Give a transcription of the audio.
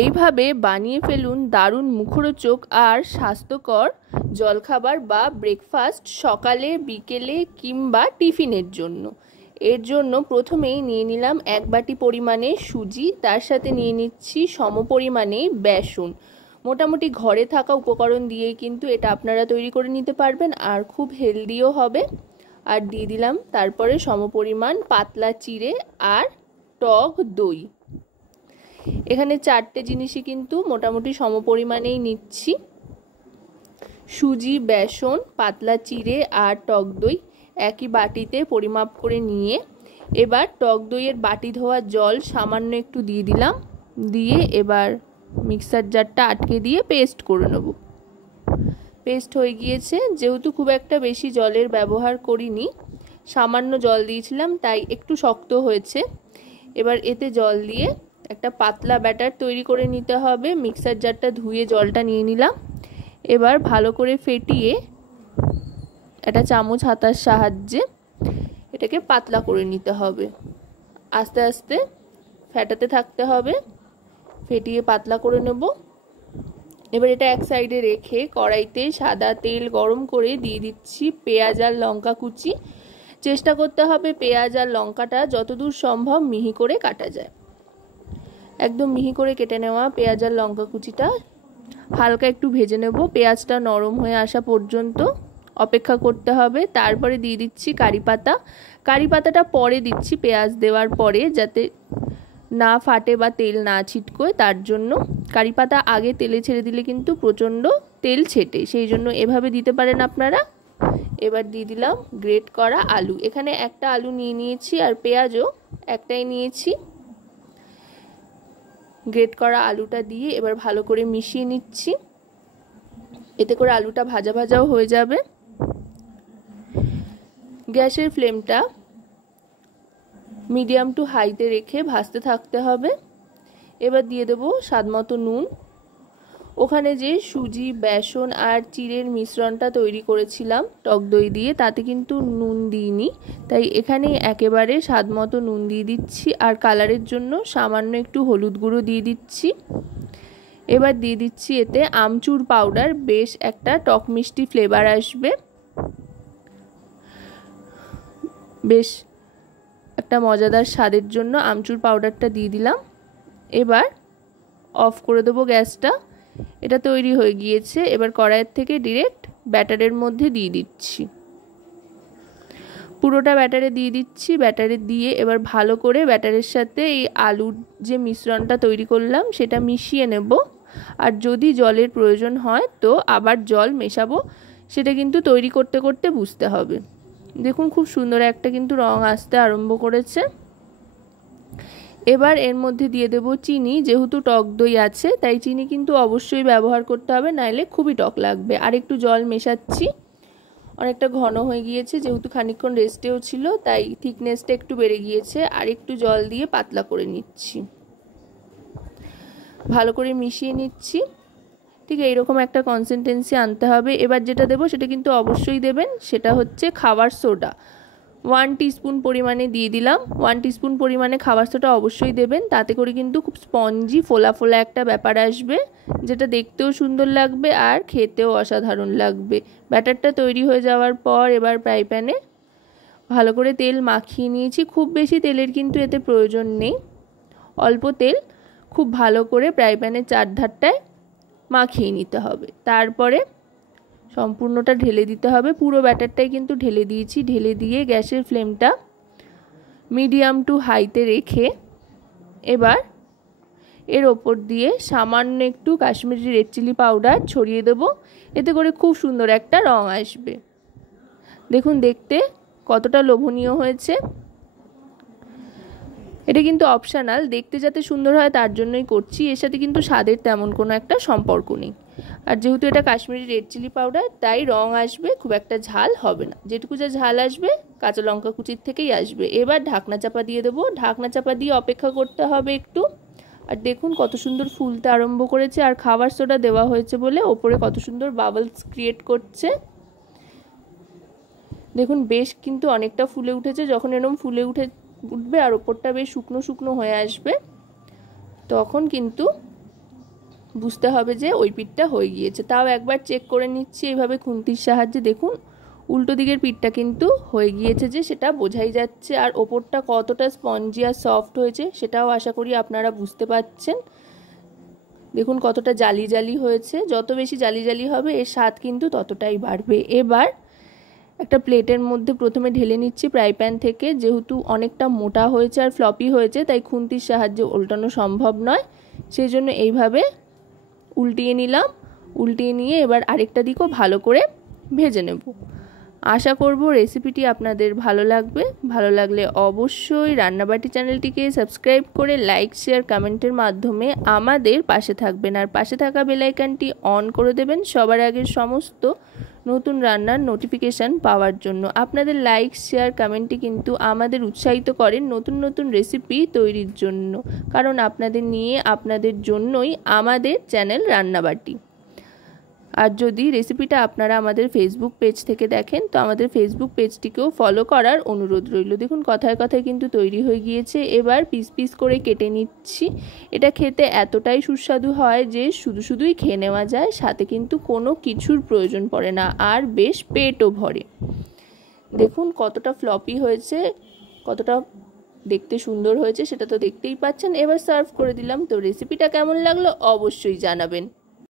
এইভাবে বানিয়ে ফেলুন দারুণ মুখরোচক আর স্বাস্থ্যকর জলখাবার বা ব্রেকফাস্ট সকালে, বিকেলে কিংবা টিফিনের জন্য। এর জন্য প্রথমেই নিয়ে নিলাম 1 বাটি পরিমাণে সুজি, তার সাথে নিয়ে নিচ্ছি সমপরিমাণে বেসন। মোটামুটি ঘরে থাকা উপকরণ দিয়েই কিন্তু এটা আপনারা তৈরি করে নিতে পারবেন, আর খুব হেলদিও হবে। আর দিয়ে দিলাম তারপরে সমপরিমাণ পাতলা চিড়ে আর টক দই। এখানে 4টে জিনিসই কিন্তু মোটামুটি সমপরিমাণেই নিচ্ছি। সুজি, বেসন, পাতলা চিড়ে আর টক দই একই বাটিতে পরিমাপ করে নিয়ে এবার টক দইয়ের বাটি ধোয়া জল সামান্য একটু দিয়ে দিলাম। দিয়ে এবার মিক্সার জারটা আটকে দিয়ে পেস্ট করে নেব। পেস্ট হয়ে গিয়েছে। যেহেতু খুব একটা বেশি জলের ব্যবহার করিনি, সামান্য জল দিয়েছিলাম, তাই একটু শক্ত হয়েছে। এবার এতে জল দিয়ে একটা পাতলা ব্যাটার তৈরি করে নিতে হবে। মিক্সার জারটা ধুয়ে জলটা নিয়ে নিলাম। এবার ভালো করে ফেটিয়ে একটা চামচ হাতার সাহায্যে এটাকে পাতলা করে নিতে হবে। আস্তে আস্তে ফেটাতে থাকতে হবে, ফেটিয়ে পাতলা করে নেব। এবার এটা এক সাইডে রেখে কড়াইতে সাদা তেল গরম করে দিয়ে দিচ্ছি পেঁয়াজ আর লঙ্কা কুচি। চেষ্টা করতে হবে পেঁয়াজ আর লঙ্কাটা যতদূর সম্ভব মিহি করে কাটা যায়। একদম মিহি করে কেটে নেওয়া পেঁয়াজ আর লঙ্কা কুচিটা হালকা একটু ভেজে নেব। পেঁয়াজটা নরম হয়ে আসা পর্যন্ত অপেক্ষা করতে হবে। তারপরে দিয়ে দিচ্ছি কারি পাতা। কারি পাতাটা পরে দিচ্ছি পেঁয়াজ দেওয়ার পরে, যাতে না ফাটে বা তেল না ছিটকোয়, তার জন্য। কারি পাতা আগে তেলে ছেড়ে দিলে কিন্তু প্রচণ্ড তেল ছেটে, সেই জন্য এভাবে দিতে পারেন আপনারা। এবার দিয়ে দিলাম গ্রেট করা আলু। এখানে একটা আলু নিয়ে নিয়েছি আর পেঁয়াজও একটাই নিয়েছি। গ্রেট করা আলুটা দিয়ে এবার ভালো করে মিশিয়ে নিচ্ছি। এতে করে আলুটা ভাজা ভাজাও হয়ে যাবে। গ্যাসের ফ্লেমটা মিডিয়াম টু হাইতে রেখে ভাজতে থাকতে হবে। এবার দিয়ে দেবো স্বাদমতো নুন। ওখানে যে সুজি, বেসন আর চিড়ের মিশ্রণটা তৈরি করেছিলাম টক দই দিয়ে, তাতে কিন্তু নুন দিইনি, তাই এখানে একেবারে স্বাদমতো নুন দিয়ে দিচ্ছি। আর কালারের জন্য সামান্য একটু হলুদ গুঁড়ো দিয়ে দিচ্ছি। এবার দিয়ে দিচ্ছি এতে আমচুর পাউডার, বেশ একটা টক মিষ্টি ফ্লেভার আসবে, বেশ একটা মজাদার স্বাদের জন্য আমচুর পাউডারটা দিয়ে দিলাম। এবার অফ করে দেবো গ্যাসটা। এটা তৈরি হয়ে গিয়েছে। এবার কড়াইয়ের থেকে ডিরেক্ট ব্যাটারের মধ্যে দিয়ে দিচ্ছি। পুরোটা ব্যাটারে দিয়ে দিচ্ছি। ব্যাটারে দিয়ে এবার ভালো করে ব্যাটারের সাথে এই আলুর যে মিশ্রণটা তৈরি করলাম সেটা মিশিয়ে নেব। আর যদি জলের প্রয়োজন হয় তো আবার জল মেশাবো, সেটা কিন্তু তৈরি করতে করতে বুঝতে হবে। দেখুন খুব সুন্দর একটা কিন্তু রং আসতে আরম্ভ করেছে। এবার এর মধ্যে দিয়ে দেব চিনি। যেহেতু টক দই আছে তাই চিনি কিন্তু অবশ্যই ব্যবহার করতে হবে, নাইলে খুবই টক লাগবে। আর একটু জল মেশাচ্ছি। অনেকটা ঘন হয়ে গিয়েছে, যেহেতু খানিকক্ষণ রেস্টেও ছিল তাই থিকনেসটা একটু বেড়ে গিয়েছে। আর একটু জল দিয়ে পাতলা করে নিচ্ছি, ভালো করে মিশিয়ে নিচ্ছি। ঠিক এইরকম একটা কনসিস্টেন্সি আনতে হবে। এবার যেটা দেবো সেটা কিন্তু অবশ্যই দেবেন, সেটা হচ্ছে খাবার সোডা। 1 টিস্পুন পরিমাণে দিয়ে দিলাম। 1 টিস্পুন পরিমাণে খাবার সোডা অবশ্যই দেবেন, তাতে করে কিন্তু খুব স্পঞ্জি ফোলা ফোলা একটা ব্যাপার আসবে, যেটা দেখতেও সুন্দর লাগবে আর খেতেও অসাধারণ লাগবে। ব্যাটারটা তৈরি হয়ে যাওয়ার পর এবার ফ্রাই প্যানে ভালো করে তেল মাখিয়ে নিয়েছি। খুব বেশি তেলের কিন্তু এতে প্রয়োজন নেই, অল্প তেল খুব ভালো করে ফ্রাই প্যানের চারধারটায় মাখিয়ে নিতে হবে। তারপরে সম্পূর্ণটা ঢেলে দিতে হবে। পুরো ব্যাটারটাই কিন্তু ঢেলে দিয়েছি। ঢেলে দিয়ে গ্যাসের ফ্লেমটা মিডিয়াম টু হাইতে রেখে এবার এর ওপর দিয়ে সামান্য একটু কাশ্মীরি রেড চিলি পাউডার ছড়িয়ে দেবো। এতে করে খুব সুন্দর একটা রং আসবে। দেখুন দেখতে কতটা লোভনীয় হয়েছে। এটা কিন্তু অপশনাল, দেখতে যাতে সুন্দর হয় তার জন্যই করছি। এর সাথে কিন্তু স্বাদের তেমন কোনো একটা সম্পর্ক নেই। আর যেহেতু এটা কাশ্মীরি রেড চিলি পাউডার তাই রং আসবে, খুব একটা ঝাল হবে না। যেটুকু যা ঝাল আসবে কাঁচা লঙ্কা কুচির থেকেই আসবে। এবার ঢাকনা চাপা দিয়ে দেবো। ঢাকনা চাপা দিয়ে অপেক্ষা করতে হবে একটু। আর দেখুন কত সুন্দর ফুলতে আরম্ভ করেছে, আর খাবার সোডা দেওয়া হয়েছে বলে ওপরে কত সুন্দর বাবলস ক্রিয়েট করছে। দেখুন বেশ কিন্তু অনেকটা ফুলে উঠেছে। যখন এরকম ফুলে উঠবে আর ওপরটা বেশ শুকনো শুকনো হয়ে আসবে, তখন কিন্তু বুঝতে হবে যে ওই পিঠটা হয়ে গিয়েছে। তাও একবার চেক করে নিচ্ছি এইভাবে খুন্তির সাহায্যে। দেখুন উল্টো দিকের পিঠটা কিন্তু হয়ে গিয়েছে যে, সেটা বোঝাই যাচ্ছে। আর ওপরটা কতটা স্পঞ্জি আর সফট হয়েছে সেটাও আশা করি আপনারা বুঝতে পারছেন। দেখুন কতটা জালি জালি হয়েছে। যত বেশি জালি জালি হবে এর স্বাদ কিন্তু ততটাই বাড়বে। এবার একটা প্লেটের মধ্যে প্রথমে ঢেলে নিচ্ছি ফ্রাই প্যান থেকে। যেহেতু অনেকটা মোটা হয়েছে আর ফ্লপি হয়েছে, তাই খুন্তির সাহায্যে উল্টানো সম্ভব নয়, সেই জন্য এইভাবে উল্টিয়ে নিলাম। উল্টিয়ে নিয়ে এবার আরেকটা দিকও ভালো করে ভেজে নেব। আশা করব রেসিপিটি আপনাদের ভালো লাগবে। ভালো লাগলে অবশ্যই রান্নাবাটি চ্যানেলটিকে সাবস্ক্রাইব করে লাইক শেয়ার কমেন্টের মাধ্যমে আমাদের পাশে থাকবেন। আর পাশে থাকা বেল আইকনটি অন করে দেবেন সবার আগে সমস্ত নতুন রান্নার নোটিফিকেশান পাওয়ার জন্য। আপনাদের লাইক শেয়ার কমেন্টটি কিন্তু আমাদের উৎসাহিত করেন নতুন নতুন রেসিপি তৈরির জন্য, কারণ আপনাদের নিয়ে আপনাদের জন্যই আমাদের চ্যানেল রান্নাবাটি। আর যদি রেসিপিটা আপনারা আমাদের ফেসবুক পেজ থেকে দেখেন তো আমাদের ফেসবুক পেজটিকেও ফলো করার অনুরোধ রইল। দেখুন কথায় কথায় কিন্তু তৈরি হয়ে গিয়েছে। এবার পিস পিস করে কেটে নিচ্ছি। এটা খেতে এতটাই সুস্বাদু হয় যে শুধুই খেয়ে নেওয়া যায়, সাথে কিন্তু কোনো কিছুর প্রয়োজন পড়ে না, আর বেশ পেটও ভরে। দেখুন কতটা ফ্লপি হয়েছে, কতটা দেখতে সুন্দর হয়েছে সেটা তো দেখতেই পাচ্ছেন। এবার সার্ভ করে দিলাম। তো রেসিপিটা কেমন লাগলো অবশ্যই জানাবেন।